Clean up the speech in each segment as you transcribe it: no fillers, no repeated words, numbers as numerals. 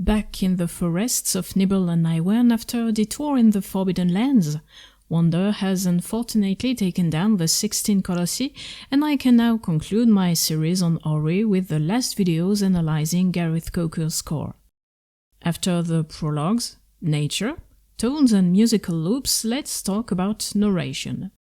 Back in the forests of Nibble and Iwen after a detour in the Forbidden Lands, Wander has unfortunately taken down the 16 Colossi, and I can now conclude my series on Ori with the last videos analyzing Gareth Coker's score. After the prologues, nature, tones and musical loops, let's talk about narration.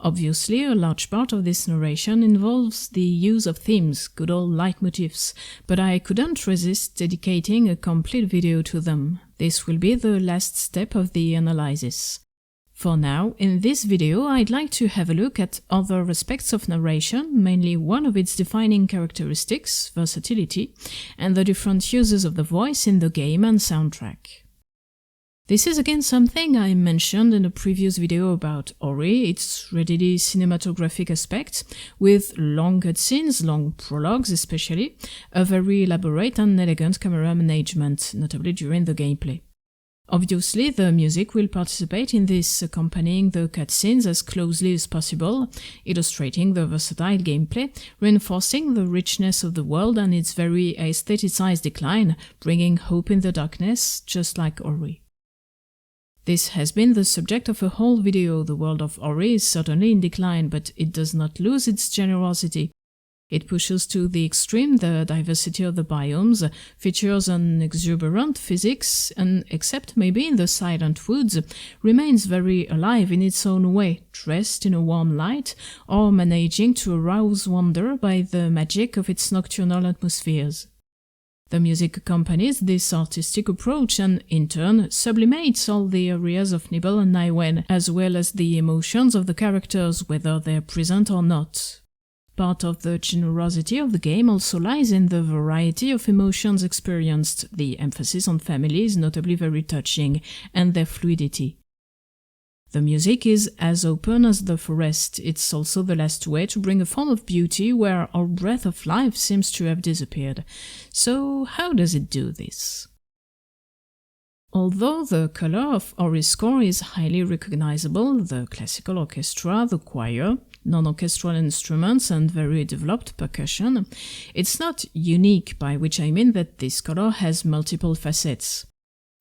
Obviously, a large part of this narration involves the use of themes, good old leitmotifs, but I couldn't resist dedicating a complete video to them. This will be the last step of the analysis. For now, in this video, I'd like to have a look at other aspects of narration, mainly one of its defining characteristics, versatility, and the different uses of the voice in the game and soundtrack. This is again something I mentioned in a previous video about Ori, its readily cinematographic aspect, with long cutscenes, long prologues especially, a very elaborate and elegant camera management, notably during the gameplay. Obviously, the music will participate in this, accompanying the cutscenes as closely as possible, illustrating the versatile gameplay, reinforcing the richness of the world and its very aestheticized decline, bringing hope in the darkness, just like Ori. This has been the subject of a whole video. The world of Ori is certainly in decline, but it does not lose its generosity. It pushes to the extreme the diversity of the biomes, features an exuberant physics, and, except maybe in the silent woods, remains very alive in its own way, dressed in a warm light, or managing to arouse wonder by the magic of its nocturnal atmospheres. The music accompanies this artistic approach and, in turn, sublimates all the areas of Nibble and Iwen, as well as the emotions of the characters, whether they're present or not. Part of the generosity of the game also lies in the variety of emotions experienced. The emphasis on family is notably very touching, and their fluidity. The music is as open as the forest. It's also the last way to bring a form of beauty where our breath of life seems to have disappeared. So how does it do this? Although the color of Ori's score is highly recognizable, the classical orchestra, the choir, non-orchestral instruments and very developed percussion, it's not unique, by which I mean that this color has multiple facets.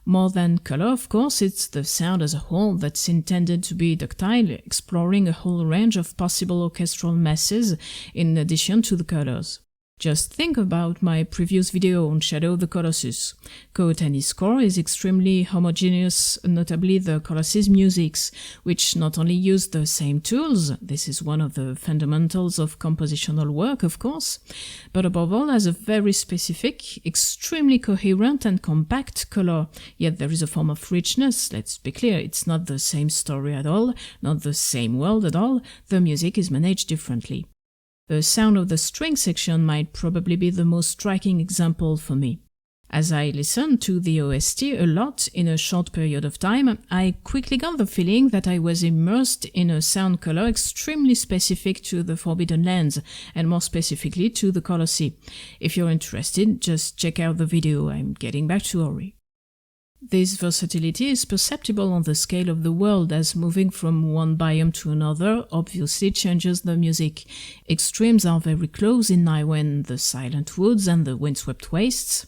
More than color, of course, it's the sound as a whole that's intended to be ductile, exploring a whole range of possible orchestral masses in addition to the colors. Just think about my previous video on Shadow of the Colossus. Kootani's score is extremely homogeneous, notably the Colossus musics, which not only use the same tools, this is one of the fundamentals of compositional work, of course, but above all has a very specific, extremely coherent and compact color, yet there is a form of richness. Let's be clear, it's not the same story at all, not the same world at all, the music is managed differently. The sound of the string section might probably be the most striking example for me. As I listened to the OST a lot in a short period of time, I quickly got the feeling that I was immersed in a sound color extremely specific to the Forbidden Lands, and more specifically to the Colossi. If you're interested, just check out the video. I'm getting back to Ori. This versatility is perceptible on the scale of the world, as moving from one biome to another obviously changes the music. Extremes are very close in Iwen, the silent woods and the windswept wastes.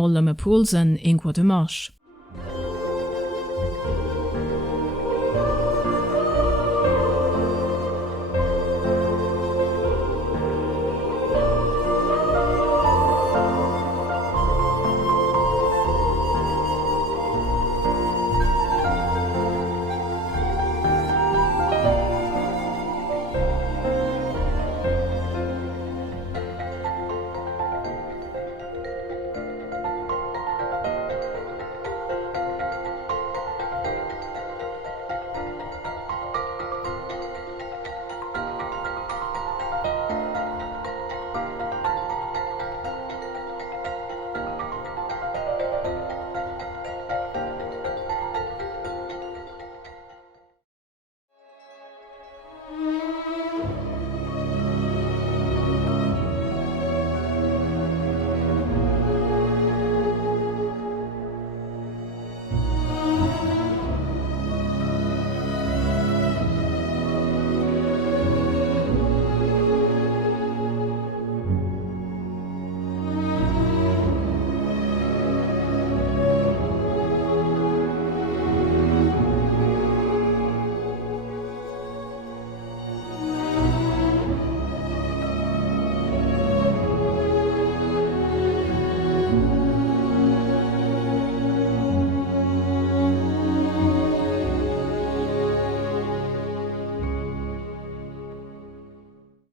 or llama pools and inkwater marsh.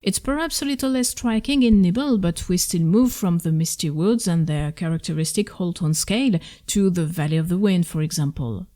It's perhaps a little less striking in Nibble, but we still move from the misty woods and their characteristic whole tone scale to the Valley of the Wind, for example.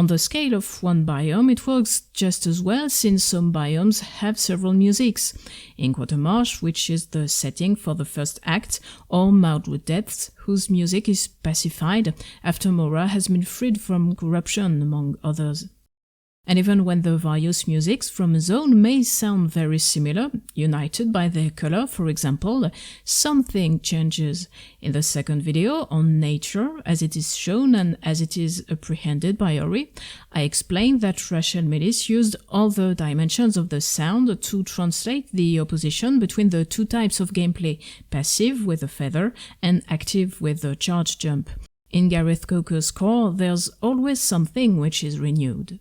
On the scale of one biome, it works just as well since some biomes have several musics. Inkwater Marsh, which is the setting for the first act, or Mildwood Depths, whose music is pacified after Mora has been freed from corruption, among others. And even when the various musics from a zone may sound very similar, united by their color, for example, something changes. In the second video on nature, as it is shown and as it is apprehended by Ori, I explained that Rachel Mellis used all the dimensions of the sound to translate the opposition between the two types of gameplay, passive with a feather and active with a charge jump. In Gareth Coker's score, there's always something which is renewed.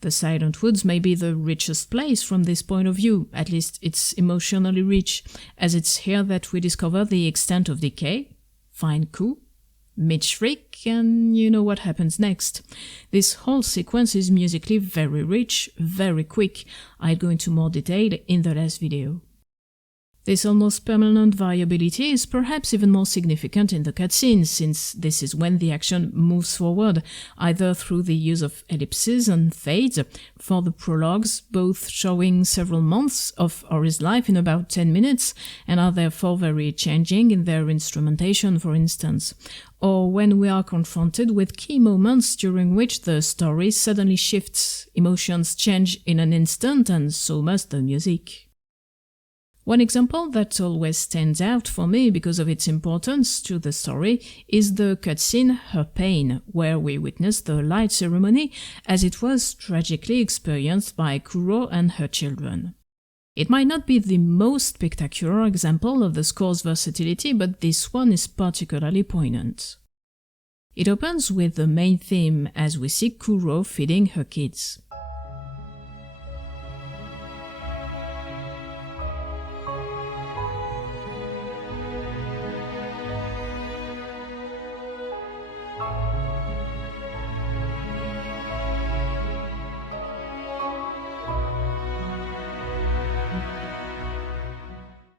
The Silent Woods may be the richest place from this point of view, at least it's emotionally rich, as it's here that we discover the extent of decay, find Ku, meet Shriek, and you know what happens next. This whole sequence is musically very rich, very quick. I'll go into more detail in the last video. This almost permanent variability is perhaps even more significant in the cutscenes, since this is when the action moves forward, either through the use of ellipses and fades, for the prologues, both showing several months of Ori's life in about 10 minutes, and are therefore very changing in their instrumentation, for instance, or when we are confronted with key moments during which the story suddenly shifts, emotions change in an instant, and so must the music. One example that always stands out for me because of its importance to the story is the cutscene Her Pain, where we witness the light ceremony as it was tragically experienced by Kuro and her children. It might not be the most spectacular example of the score's versatility, but this one is particularly poignant. It opens with the main theme as we see Kuro feeding her kids.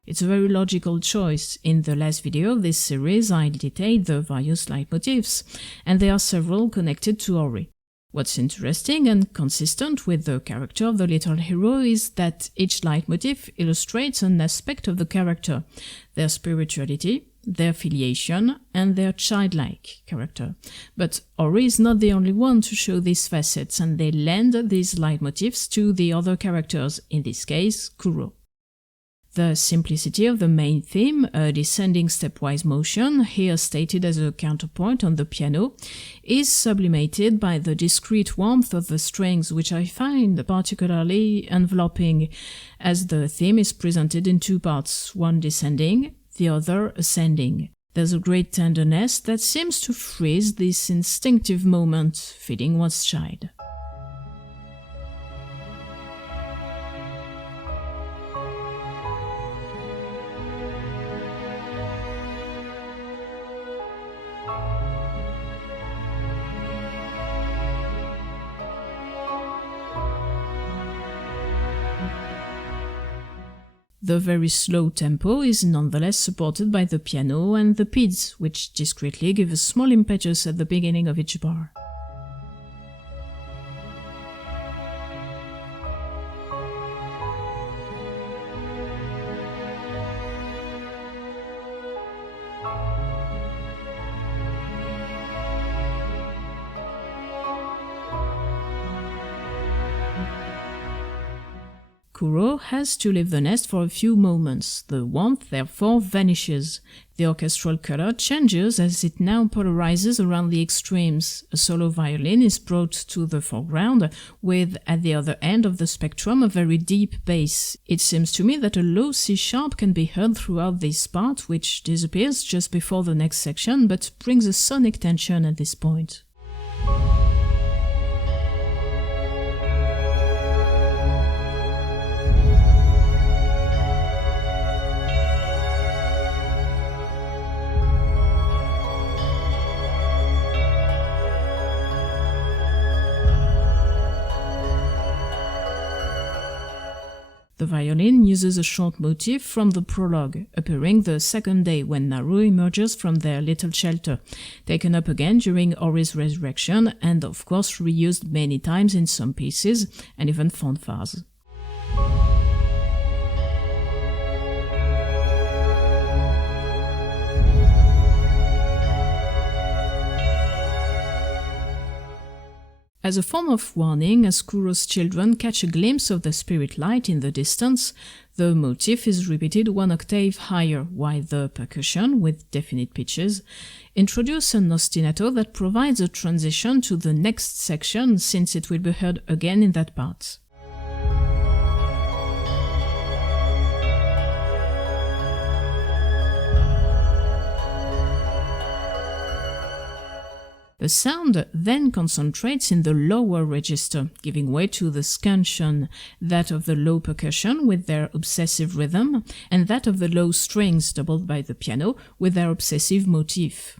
It's a very logical choice. In the last video of this series, I detailed the various leitmotifs, and there are several connected to Ori. What's interesting and consistent with the character of the little hero is that each leitmotif illustrates an aspect of the character, their spirituality, their filiation, and their childlike character. But Ori is not the only one to show these facets, and they lend these leitmotifs to the other characters, in this case, Kuro. The simplicity of the main theme, a descending stepwise motion, here stated as a counterpoint on the piano, is sublimated by the discreet warmth of the strings, which I find particularly enveloping, as the theme is presented in two parts, one descending, the other ascending. There's a great tenderness that seems to freeze this instinctive moment, feeding one's child. The very slow tempo is nonetheless supported by the piano and the PIDs, which discreetly give a small impetus at the beginning of each bar. Kuro has to leave the nest for a few moments. The warmth therefore vanishes. The orchestral color changes as it now polarizes around the extremes. A solo violin is brought to the foreground, with, at the other end of the spectrum, a very deep bass. It seems to me that a low C# can be heard throughout this part, which disappears just before the next section, but brings a sonic tension at this point. The violin uses a short motif from the prologue, appearing the second day when Naru emerges from their little shelter, taken up again during Ori's resurrection, and of course reused many times in some pieces, and even fanfares. As a form of warning, as Kuro's children catch a glimpse of the spirit light in the distance, the motif is repeated one octave higher, while the percussion, with definite pitches, introduce an ostinato that provides a transition to the next section, since it will be heard again in that part. The sound then concentrates in the lower register, giving way to the scansion, that of the low percussion with their obsessive rhythm, and that of the low strings doubled by the piano with their obsessive motif.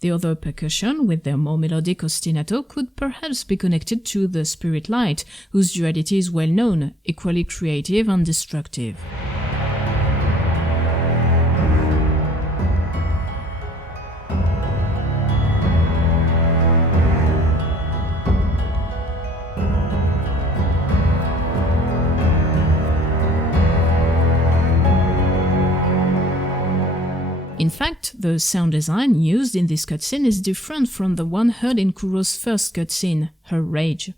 The other percussion, with their more melodic ostinato, could perhaps be connected to the spirit light, whose duality is well known, equally creative and destructive. fact, the sound design used in this cutscene is different from the one heard in Kuro's first cutscene, her rage.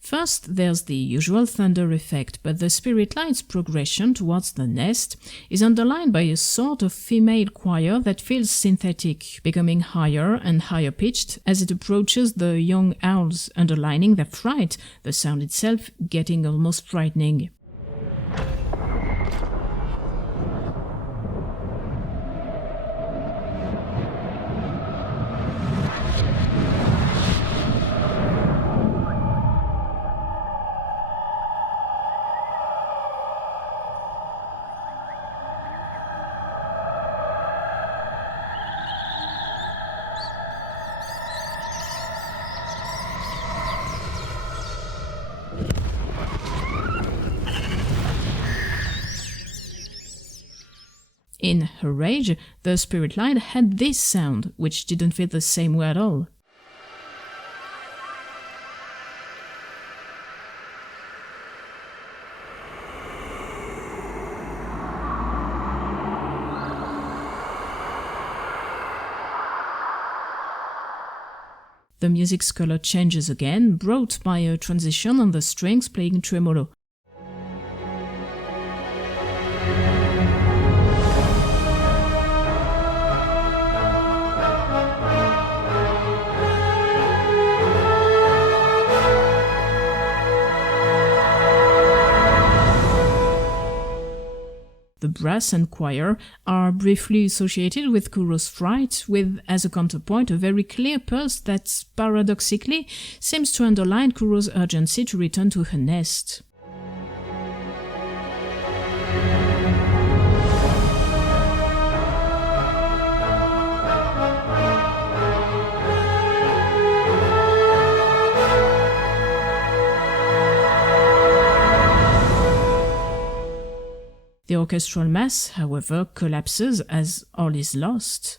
First, there's the usual thunder effect, but the spirit light's progression towards the nest is underlined by a sort of female choir that feels synthetic, becoming higher and higher pitched as it approaches the young owls, underlining their fright, the sound itself getting almost frightening. In her rage, the spirit light had this sound, which didn't feel the same way at all. The music's color changes again, brought by a transition on the strings playing tremolo. The brass and choir are briefly associated with Kuro's fright, with, as a counterpoint, a very clear pulse that, paradoxically, seems to underline Kuro's urgency to return to her nest. The orchestral mass, however, collapses as all is lost.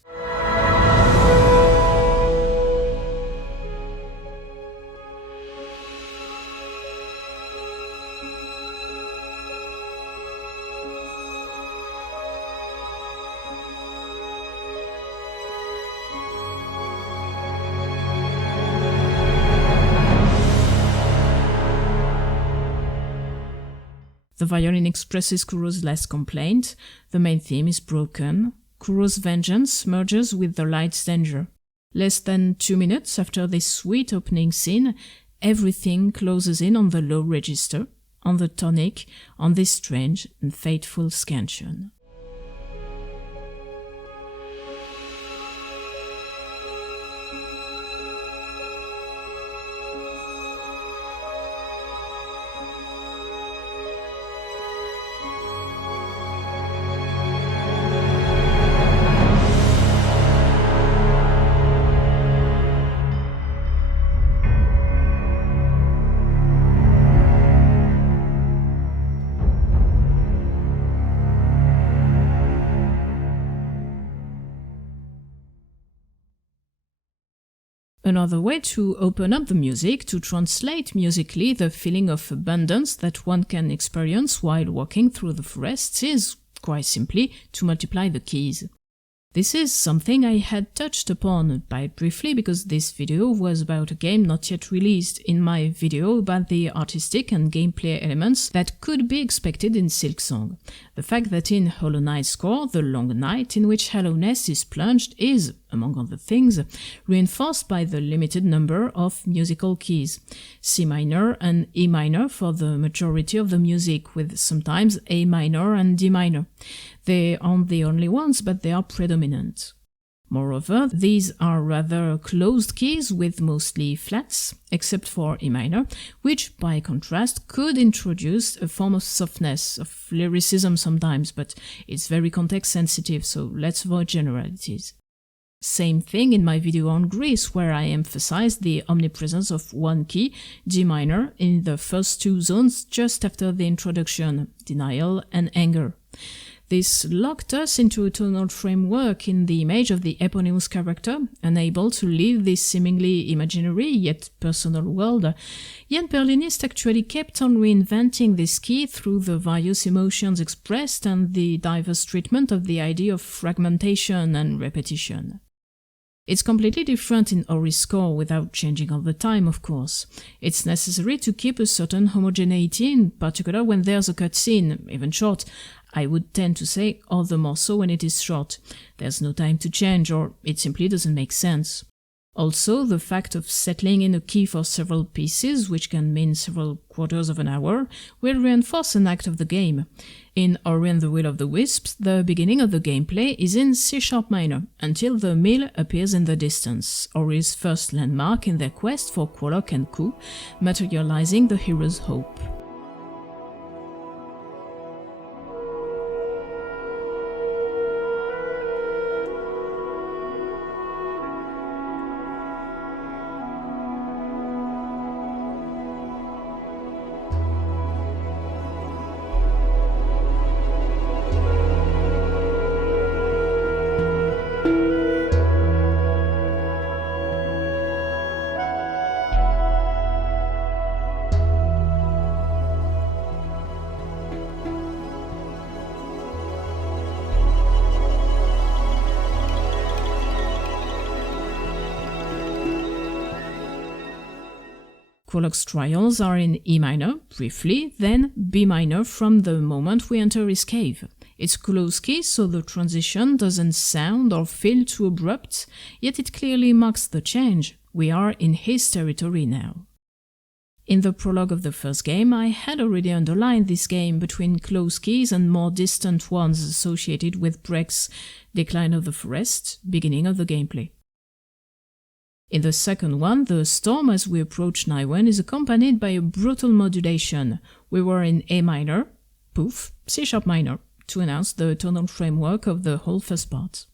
The violin expresses Kuro's last complaint, the main theme is broken, Kuro's vengeance merges with the light's danger. Less than 2 minutes after this sweet opening scene, everything closes in on the low register, on the tonic, on this strange and fateful scansion. Another way to open up the music, to translate musically the feeling of abundance that one can experience while walking through the forests is, quite simply, to multiply the keys. This is something I had touched upon by briefly because this video was about a game not yet released in my video about the artistic and gameplay elements that could be expected in Silksong. The fact that in Hollow Knight's core, the long night in which Hallownest is plunged is, among other things, reinforced by the limited number of musical keys, C minor and E minor for the majority of the music, with sometimes A minor and D minor. They aren't the only ones, but they are predominant. Moreover, these are rather closed keys with mostly flats, except for E minor, which, by contrast, could introduce a form of softness, of lyricism sometimes, but it's very context-sensitive, so let's avoid generalities. Same thing in my video on Greece, where I emphasized the omnipresence of one key, G minor, in the first two zones just after the introduction, denial and anger. This locked us into a tonal framework in the image of the eponymous character, unable to leave this seemingly imaginary yet personal world. Yet Berlinist actually kept on reinventing this key through the various emotions expressed and the diverse treatment of the idea of fragmentation and repetition. It's completely different in Ori's score without changing all the time, of course. It's necessary to keep a certain homogeneity, in particular when there's a cutscene, even short. I would tend to say all the more so when it is short. There's no time to change, or it simply doesn't make sense. Also, the fact of settling in a key for several pieces, which can mean several quarters of an hour, will reinforce an act of the game. In Ori and the Will of the Wisps, the beginning of the gameplay is in C# minor, until the mill appears in the distance, Ori's first landmark in their quest for Quolock and Ku, materializing the hero's hope. Quolock's trials are in E minor, briefly, then B minor from the moment we enter his cave. It's close key, so the transition doesn't sound or feel too abrupt, yet it clearly marks the change. We are in his territory now. In the prologue of the first game, I had already underlined this game between close keys and more distant ones associated with Breck's Decline of the Forest, beginning of the gameplay. In the second one, the storm as we approach Naiwen is accompanied by a brutal modulation. We were in A minor, poof, C# minor, to announce the tonal framework of the whole first part.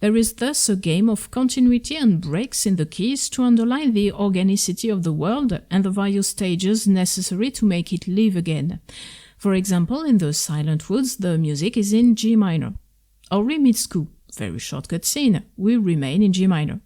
There is thus a game of continuity and breaks in the keys to underline the organicity of the world and the various stages necessary to make it live again. For example, in the Silent Woods, the music is in G minor. Ori meets Ku, very short cutscene, we remain in G minor.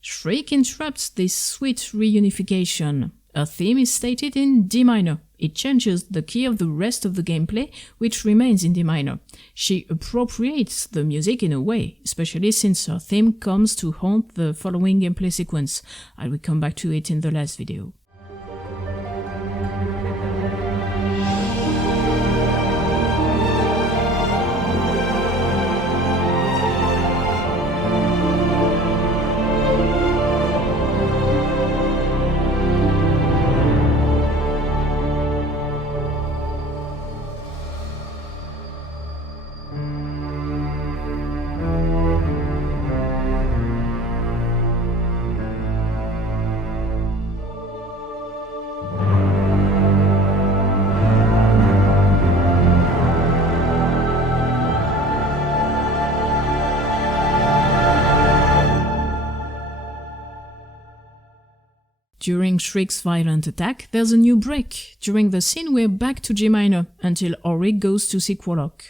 Shriek interrupts this sweet reunification. Her theme is stated in D minor. It changes the key of the rest of the gameplay, which remains in D minor. She appropriates the music in a way, especially since her theme comes to haunt the following gameplay sequence. I will come back to it in the last video. During Shriek's violent attack, there's a new break. During the scene, we're back to G minor, until Ori goes to see Quolock.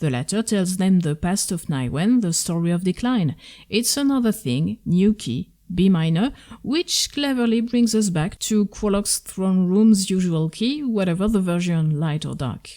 The latter tells them the past of Naiwen, the story of decline. It's another thing, new key, B minor, which cleverly brings us back to Quolok's throne room's usual key, whatever the version, light or dark.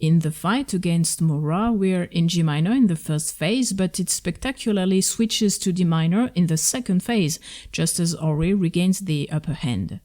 In the fight against Mora, we're in G minor in the first phase, but it spectacularly switches to D minor in the second phase, just as Ori regains the upper hand.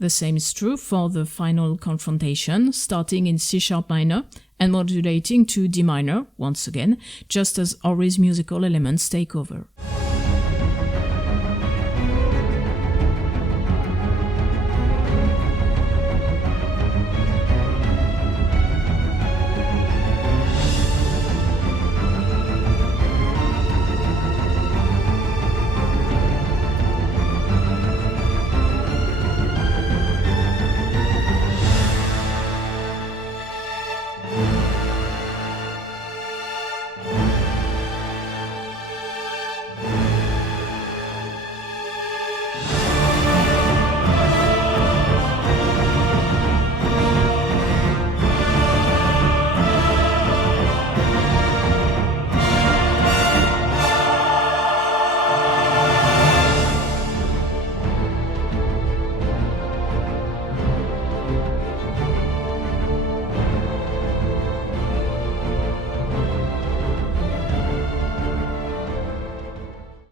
The same is true for the final confrontation, starting in C-sharp minor and modulating to D minor, once again, just as Ori's musical elements take over.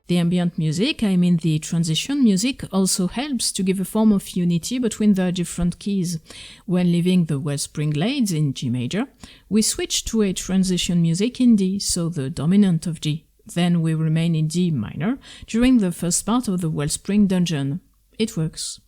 The ambient music, I mean the transition music, also helps to give a form of unity between the different keys. When leaving the Wellspring Glades in G major, we switch to a transition music in D, so the dominant of G. Then we remain in D minor during the first part of the Wellspring dungeon. It works.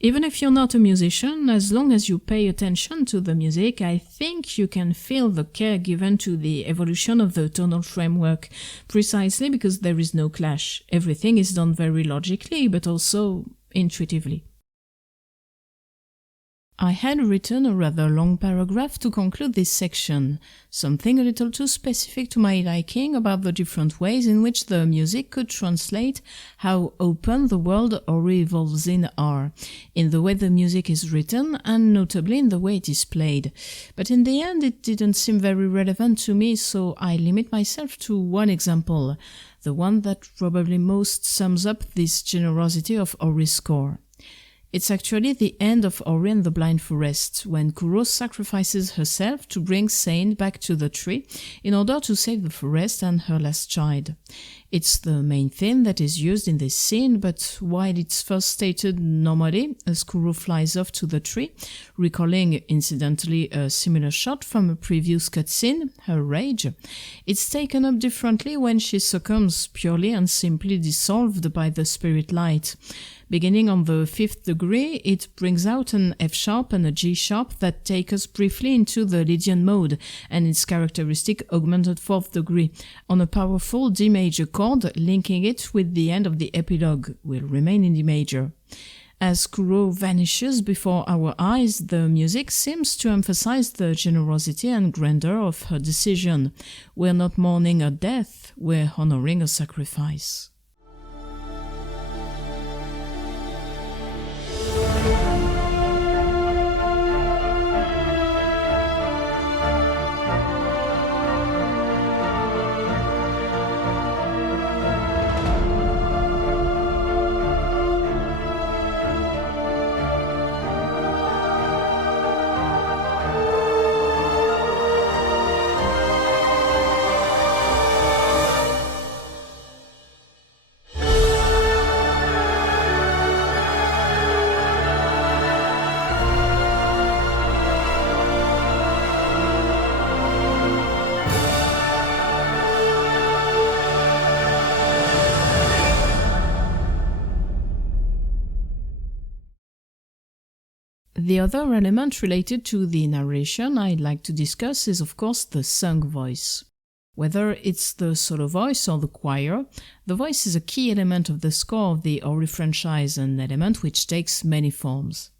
Even if you're not a musician, as long as you pay attention to the music, I think you can feel the care given to the evolution of the tonal framework, precisely because there is no clash. Everything is done very logically, but also intuitively. I had written a rather long paragraph to conclude this section, something a little too specific to my liking about the different ways in which the music could translate how open the world Ori evolves in are, in the way the music is written and notably in the way it is played. But in the end it didn't seem very relevant to me, so I limit myself to one example, the one that probably most sums up this generosity of Ori's score. It's actually the end of Ori and the Blind Forest, when Kuro sacrifices herself to bring Sane back to the tree in order to save the forest and her last child. It's the main theme that is used in this scene, but while it's first stated normally as Kuro flies off to the tree, recalling incidentally a similar shot from a previous cutscene, her rage, it's taken up differently when she succumbs purely and simply dissolved by the spirit light. Beginning on the 5th degree, it brings out an F-sharp and a G-sharp that take us briefly into the Lydian mode and its characteristic augmented 4th degree, on a powerful D major chord linking it with the end of the epilogue, will remain in D major. As Kuro vanishes before our eyes, the music seems to emphasize the generosity and grandeur of her decision. We're not mourning her death, we're honoring her sacrifice. The other element related to the narration I'd like to discuss is of course the sung voice. Whether it's the solo voice or the choir, the voice is a key element of the score of the Ori franchise, an element which takes many forms.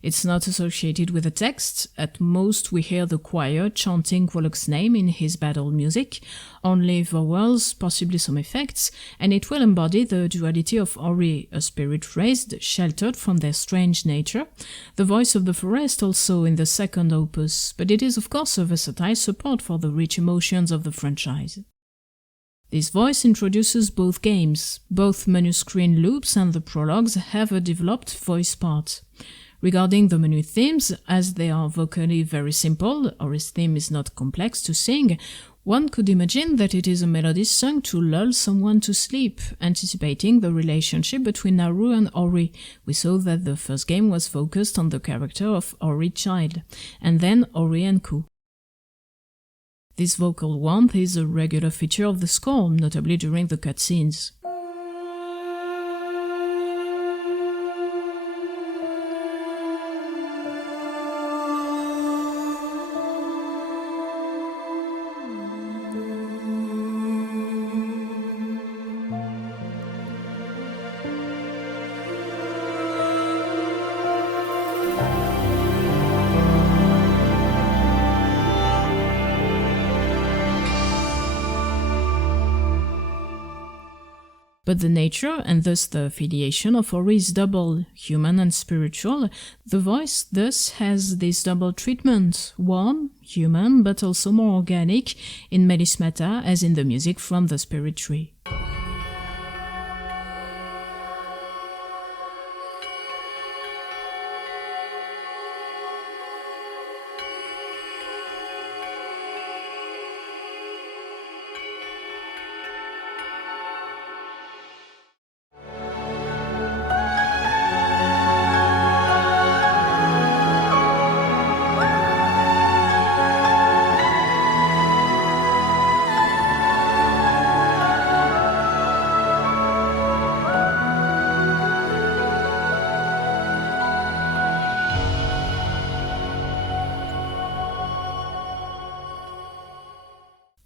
It's not associated with a text. At most we hear the choir chanting Quolok's name in his battle music, only vowels, possibly some effects, and it will embody the duality of Ori, a spirit raised, sheltered from their strange nature, the voice of the forest also in the second opus, but it is of course a versatile support for the rich emotions of the franchise. This voice introduces both games. Both menu screen loops and the prologues have a developed voice part. Regarding the menu themes, as they are vocally very simple, Ori's theme is not complex to sing, one could imagine that it is a melody sung to lull someone to sleep, anticipating the relationship between Naru and Ori. We saw that the first game was focused on the character of Ori child, and then Ori and Ku. This vocal warmth is a regular feature of the score, notably during the cutscenes. But the nature, and thus the affiliation of Ori is double, human and spiritual. The voice thus has this double treatment, warm, human, but also more organic, in melismata as in the music from the spirit tree.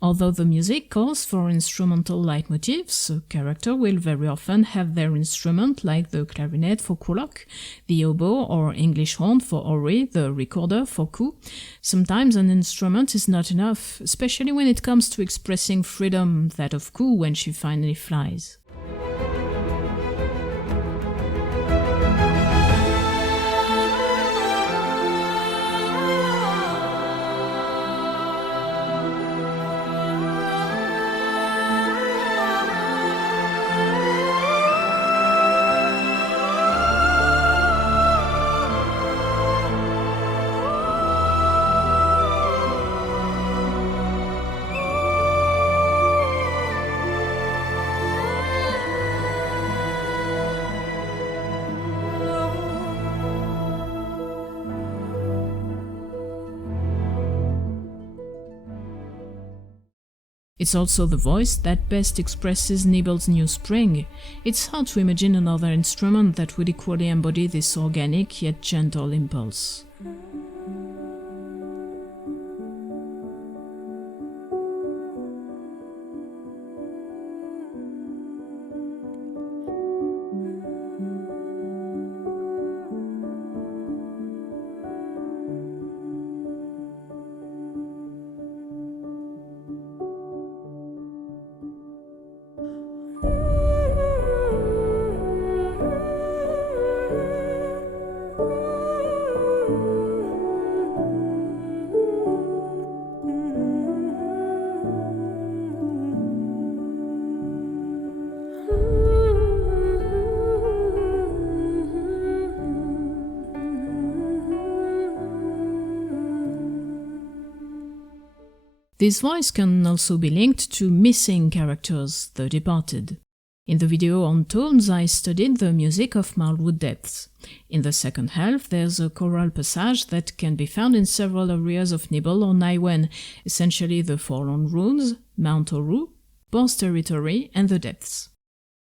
Although the music calls for instrumental leitmotifs, a character will very often have their instrument, like the clarinet for Kulok, the oboe or English horn for Ori, the recorder for Ku. Sometimes an instrument is not enough, especially when it comes to expressing freedom, that of Ku when she finally flies. It's also the voice that best expresses Nibel's new spring. It's hard to imagine another instrument that would equally embody this organic yet gentle impulse. This voice can also be linked to missing characters, the departed. In the video on tones, I studied the music of Marlwood Depths. In the second half, there's a choral passage that can be found in several areas of Nibel or Naiwen, essentially the Forlorn Runes, Mount Oru, Boss Territory, and the Depths.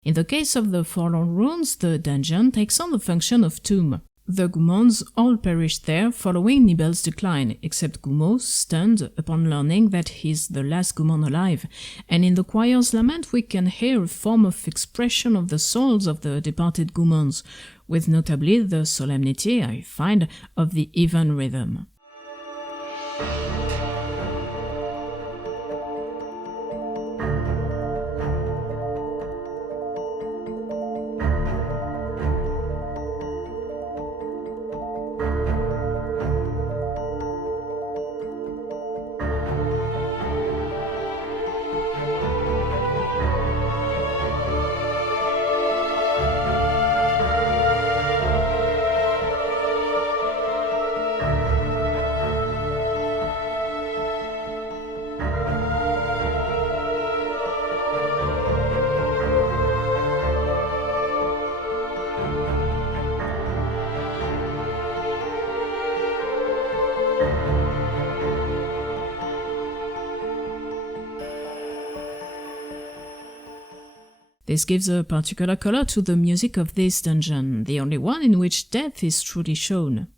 In the case of the Forlorn Runes, the dungeon takes on the function of tomb. The Gumons all perished there following Nibel's decline, except Gumo, stunned upon learning that he's the last Gumon alive, and in the choir's lament we can hear a form of expression of the souls of the departed Gumons, with notably the solemnity, I find, of the even rhythm. This gives a particular color to the music of this dungeon, the only one in which death is truly shown.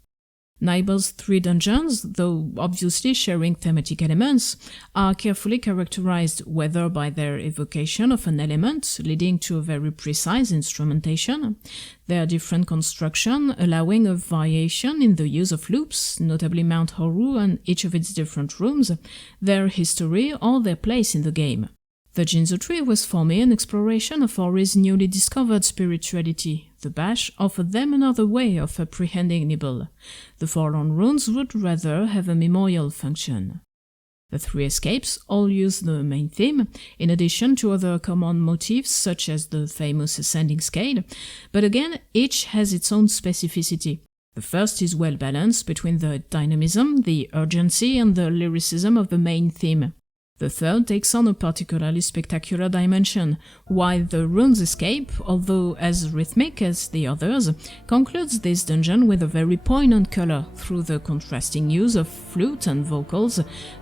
Nibel's 3 dungeons, though obviously sharing thematic elements, are carefully characterized whether by their evocation of an element leading to a very precise instrumentation, their different construction allowing a variation in the use of loops, notably Mount Horu and each of its different rooms, their history or their place in the game. The Jinzu Tree was for me an exploration of Ori's newly discovered spirituality. The Bash offered them another way of apprehending Nibel. The Forlorn Runes would rather have a memorial function. The 3 escapes all use the main theme, in addition to other common motifs such as the famous ascending scale, but again, each has its own specificity. The first is well balanced between the dynamism, the urgency, and the lyricism of the main theme. The third takes on a particularly spectacular dimension, while the Runes Escape, although as rhythmic as the others, concludes this dungeon with a very poignant color through the contrasting use of flute and vocals,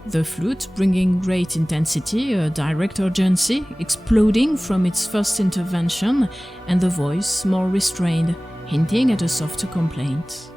the flute bringing great intensity, a direct urgency, exploding from its first intervention, and the voice more restrained, hinting at a softer complaint.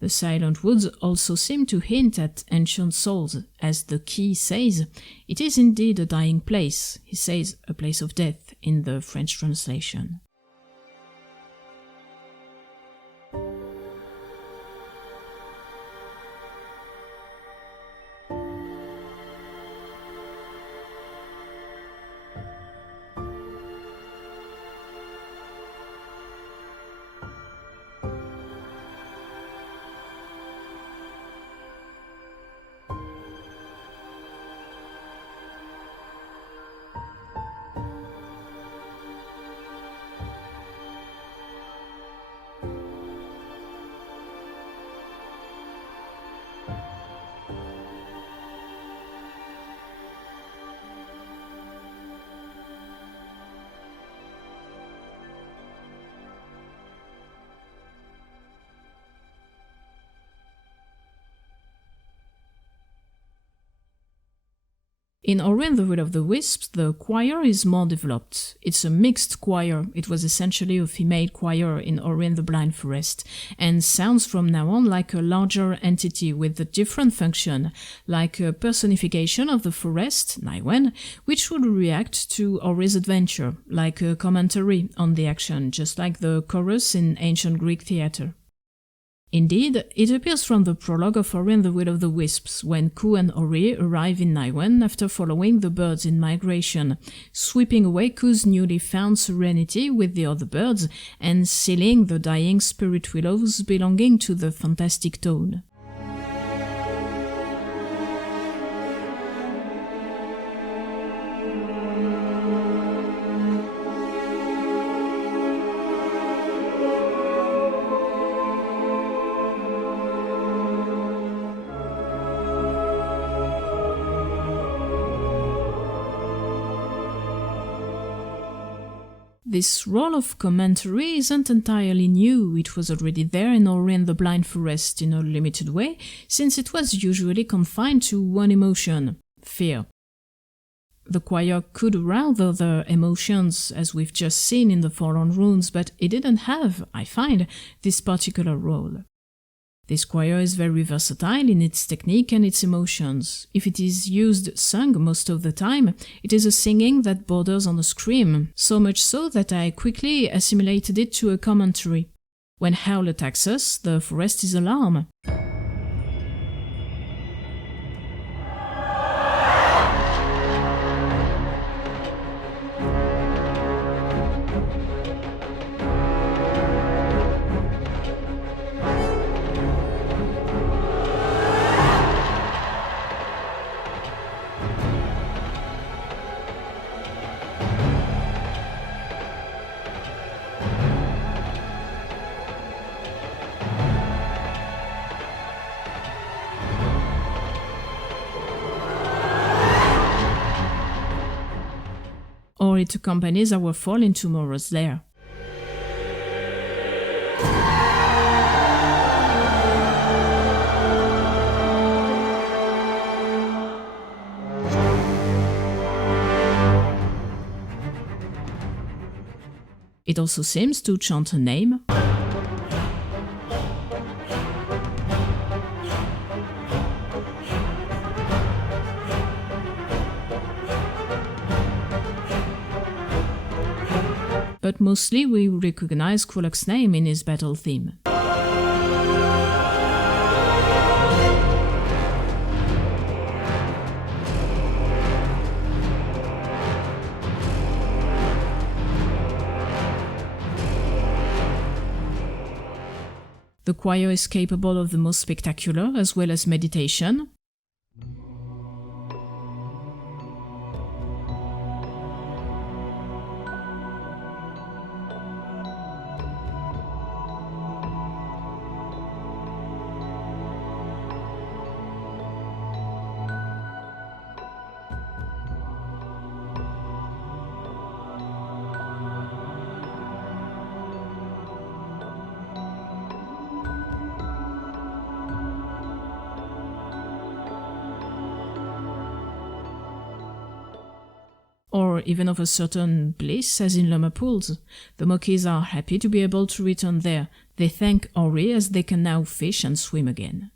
The Silent Woods also seem to hint at ancient souls, as the key says. It is indeed a dying place. He says a place of death in the French translation. In Ori and the Will of the Wisps, the choir is more developed. It's a mixed choir. It was essentially a female choir in Ori and the Blind Forest, and sounds from now on like a larger entity with a different function, like a personification of the forest, Naiwen, which would react to Ori's adventure, like a commentary on the action, just like the chorus in ancient Greek theatre. Indeed, it appears from the prologue of Ori and the Will of the Wisps, when Ku and Ori arrive in Naiwen after following the birds in migration, sweeping away Ku's newly found serenity with the other birds, and sealing the dying spirit willows belonging to the fantastic toad. This role of commentary isn't entirely new. It was already there in Ori and the Blind Forest in a limited way, since it was usually confined to one emotion: fear. The choir could arouse other emotions, as we've just seen in the Forlorn Runes, but it didn't have, I find, this particular role. This choir is very versatile in its technique and its emotions. If it is used sung most of the time, it is a singing that borders on a scream, so much so that I quickly assimilated it to a commentary. When Howl attacks us, the forest is alarmed. Or it accompanies our fall into Mora's lair. It also seems to chant her name. But mostly we recognize Krolok's name in his battle theme. The choir is capable of the most spectacular as well as meditation. or even of a certain bliss as in llama pools. The monkeys are happy to be able to return there. They thank Ori as they can now fish and swim again.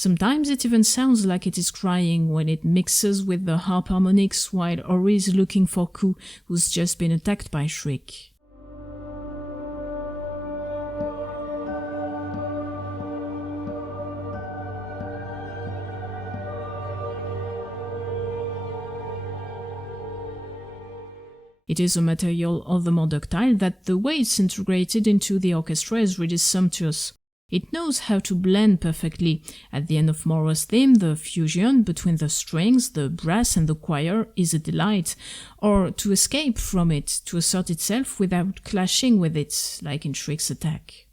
Sometimes it even sounds like it is crying when it mixes with the harp harmonics while Ori is looking for Ku, who's just been attacked by Shriek. It is a material all the more ductile that the way it's integrated into the orchestra is really sumptuous. It knows how to blend perfectly. At the end of Mora's theme, the fusion between the strings, the brass and the choir is a delight, or to escape from it, to assert itself without clashing with it, like in Shriek's attack.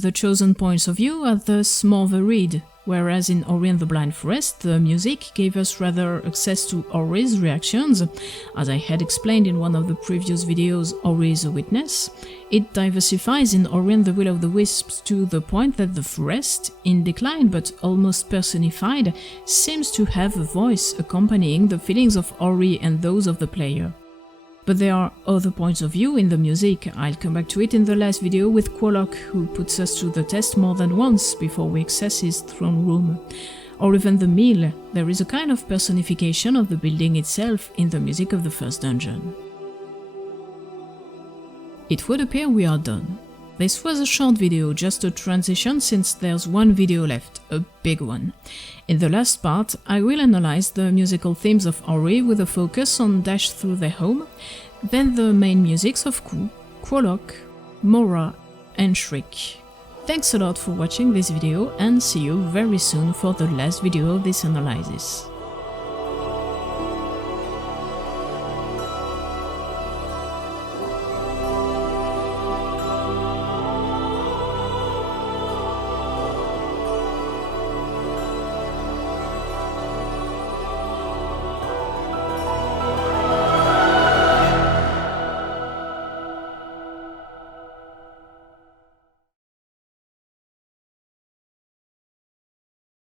The chosen points of view are thus more varied, whereas in Ori and the Blind Forest the music gave us rather access to Ori's reactions. As I had explained in one of the previous videos, Ori is a witness. It diversifies in Ori and the Will of the Wisps to the point that the forest, in decline but almost personified, seems to have a voice accompanying the feelings of Ori and those of the player. But there are other points of view in the music. I'll come back to it in the last video with Quolock, who puts us to the test more than once before we access his throne room. Or even the mill, there is a kind of personification of the building itself in the music of the first dungeon. It would appear we are done. This was a short video, just a transition since there's one video left, a big one. In the last part, I will analyze the musical themes of Ori with a focus on Dash Through Their Home, then the main musics of Ku, Quolock, Mora and Shriek. Thanks a lot for watching this video and see you very soon for the last video of this analysis.